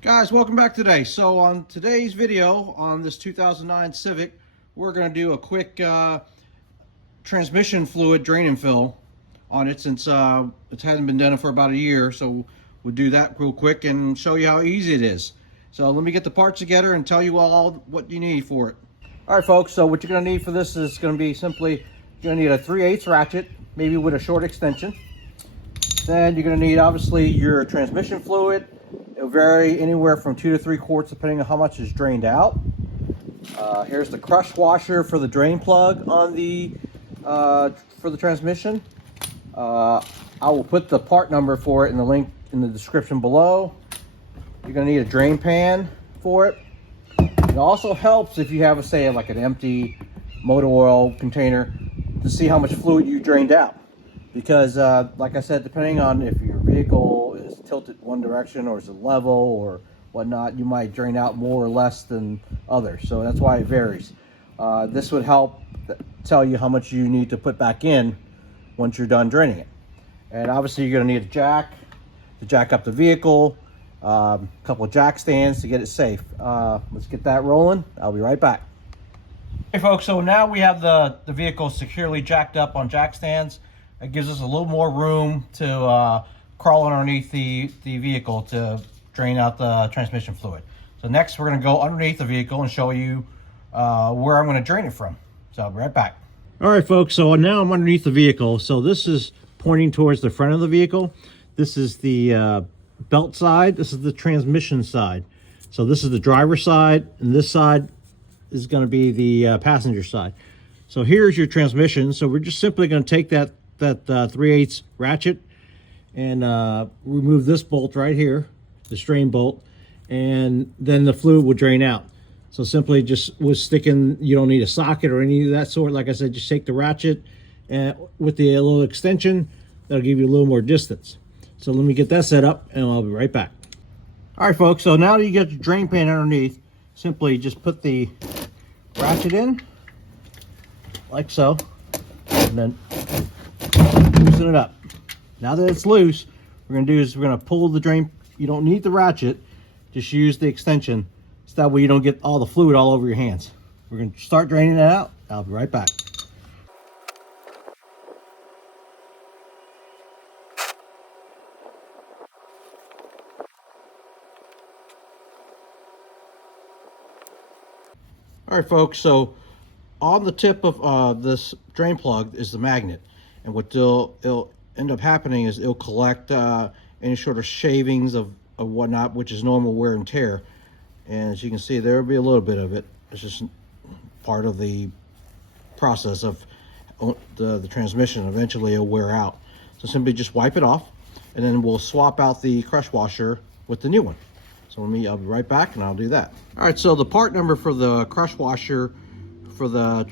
Guys, welcome back today. So on today's video on this 2009 Civic, we're going to do a quick transmission fluid drain and fill on it since it hasn't been done for about a year. So we'll do that real quick and show you how easy it is. So let me get the parts together and tell you all what you need for it. All right, folks, so what you're going to need for this is going to be simply, you're going to need a 3/8 ratchet, maybe with a short extension. Then you're going to need, obviously, your transmission fluid. It'll vary anywhere from 2 to 3 quarts depending on how much is drained out. Here's the crush washer for the drain plug on the for the transmission. I will put the part number for it in the link in the description below. You're going to need a drain pan for it. It also helps if you have, say, like an empty motor oil container to see how much fluid you drained out. Because, like I said, depending on if your vehicle is tilted one direction or is it level or whatnot, you might drain out more or less than others. So that's why it varies. This would help tell you how much you need to put back in once you're done draining it. And obviously you're going to need a jack to jack up the vehicle, a couple of jack stands to get it safe. Let's get that rolling. I'll be right back. Okay, folks, so now we have the vehicle securely jacked up on jack stands. It gives us a little more room to crawl underneath the vehicle to drain out the transmission fluid. So next we're going to go underneath the vehicle and show you where I'm going to drain it from. So I'll be right back. All right, folks, so now I'm underneath the vehicle. So this is pointing towards the front of the vehicle. This is the belt side. This is the transmission side. So this is the driver's side, and this side is going to be the passenger side. So here's your transmission. So we're just simply going to take that 3/8 ratchet and remove this bolt right here, the strain bolt, and then the fluid will drain out. So simply just with sticking, you don't need a socket or any of that sort. Like I said, just take the ratchet and with the little extension, that'll give you a little more distance. So let me get that set up and I'll be right back. All right, folks, so now that you get your drain pan underneath, simply just put the ratchet in like so, and then loosen it up. Now that it's loose, what we're going to do is we're going to pull the drain. You don't need the ratchet, just use the extension, so that way you don't get all the fluid all over your hands. We're going to start draining it out. I'll be right back. All right, folks, so on the tip of this drain plug is the magnet, and what it'll end up happening is it'll collect any sort of shavings of whatnot, which is normal wear and tear. And as you can see, there will be a little bit of it. It's just part of the process of the transmission. Eventually it'll wear out. So simply just wipe it off, and then we'll swap out the crush washer with the new one. So I'll be right back and I'll do that. All right, so the part number for the crush washer for the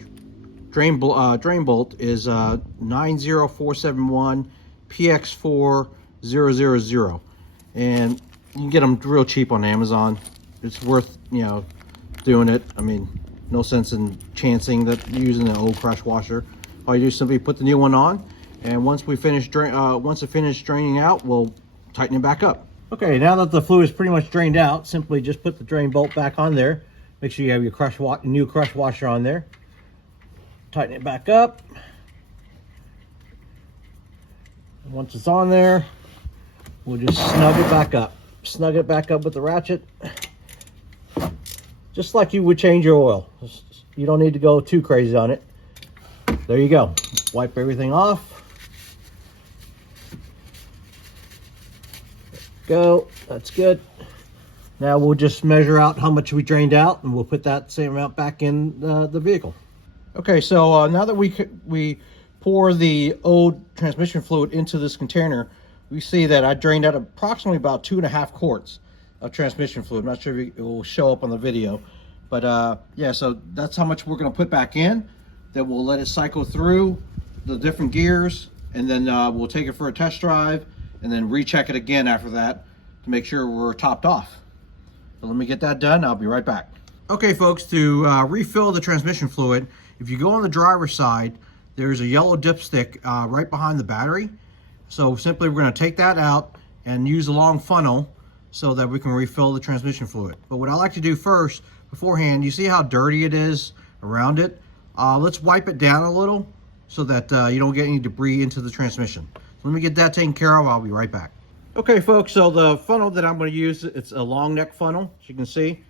drain bolt is 90471 PX4000, and you can get them real cheap on Amazon. It's worth, doing it. I mean, no sense in chancing that using an old crush washer. All you do is simply put the new one on, and once it finishes draining out, we'll tighten it back up. Okay, now that the fluid is pretty much drained out, simply just put the drain bolt back on there. Make sure you have your new crush washer on there. Tighten it back up. And once it's on there, we'll just snug it back up. Snug it back up with the ratchet. Just like you would change your oil. You don't need to go too crazy on it. There you go. Wipe everything off. Go. That's good. Now we'll just measure out how much we drained out, and we'll put that same amount back in the vehicle. Okay, so now that we pour the old transmission fluid into this container, we see that I drained out approximately about 2.5 quarts of transmission fluid. I'm not sure if it will show up on the video, but yeah, so that's how much we're going to put back in. Then we'll let it cycle through the different gears, and then we'll take it for a test drive, and then recheck it again after that to make sure we're topped off. So let me get that done. I'll be right back. Okay, folks, to refill the transmission fluid, if you go on the driver's side, there's a yellow dipstick right behind the battery. So simply we're going to take that out and use a long funnel so that we can refill the transmission fluid. But what I like to do first, beforehand, you see how dirty it is around it? Let's wipe it down a little so that you don't get any debris into the transmission. So let me get that taken care of. I'll be right back. Okay, folks, so the funnel that I'm going to use, it's a long neck funnel, as you can see.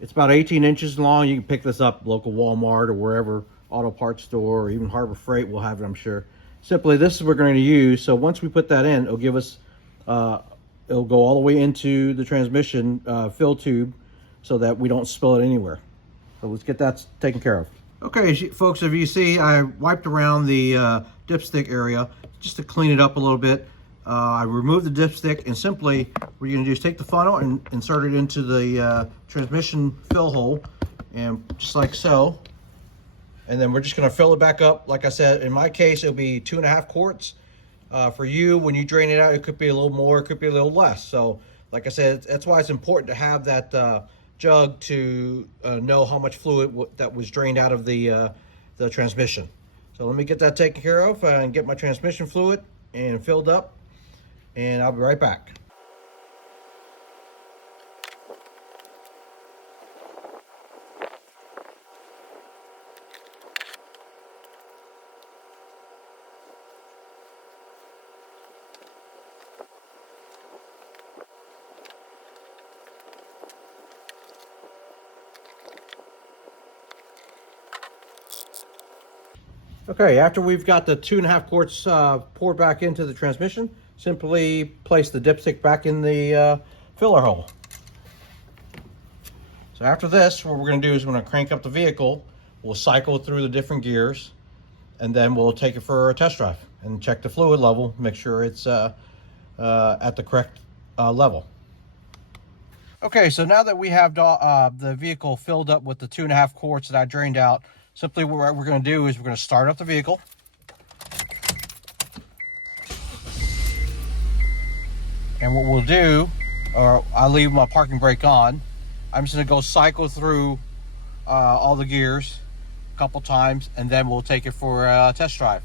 It's about 18 inches long. You can pick this up local Walmart or wherever, auto parts store, or even Harbor Freight will have it, I'm sure. Simply, this is what we're going to use. So once we put that in, it'll give us, it'll go all the way into the transmission fill tube so that we don't spill it anywhere. So let's get that taken care of. Okay, folks, if you see, I wiped around the dipstick area just to clean it up a little bit. I removed the dipstick, and simply what you're going to do is take the funnel and insert it into the transmission fill hole, and just like so. And then we're just going to fill it back up. Like I said, in my case, it'll be 2.5 quarts. For you, when you drain it out, it could be a little more, it could be a little less. So, like I said, that's why it's important to have that jug to know how much fluid that was drained out of the transmission. So let me get that taken care of and get my transmission fluid and filled up, and I'll be right back. Okay, after we've got the 2.5 quarts poured back into the transmission, simply place the dipstick back in the filler hole. So after this, what we're going to do is we're going to crank up the vehicle. We'll cycle through the different gears, and then we'll take it for a test drive and check the fluid level, make sure it's at the correct level. Okay, so now that we have the vehicle filled up with the 2.5 quarts that I drained out, simply what we're going to do is we're going to start up the vehicle. And what we'll do, or I'll leave my parking brake on, I'm just going to go cycle through all the gears a couple times, and then we'll take it for a test drive.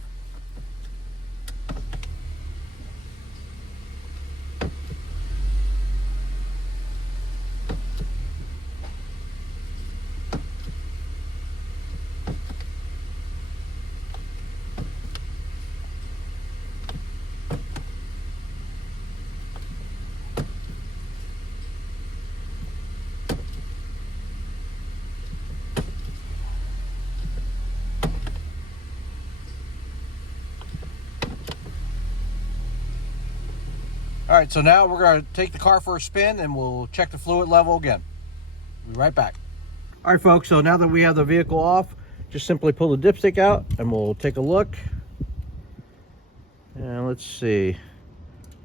All right, so now we're going to take the car for a spin and we'll check the fluid level again. We'll be right back. All right, folks, so now that we have the vehicle off, just simply pull the dipstick out and we'll take a look. And let's see.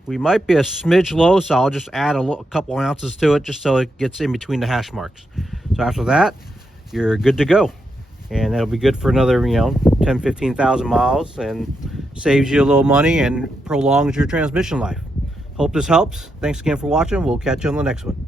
We might be a smidge low, so I'll just add a couple ounces to it just so it gets in between the hash marks. So after that, you're good to go. And that'll be good for another, 10, 15,000 miles, and saves you a little money and prolongs your transmission life. Hope this helps. Thanks again for watching. We'll catch you on the next one.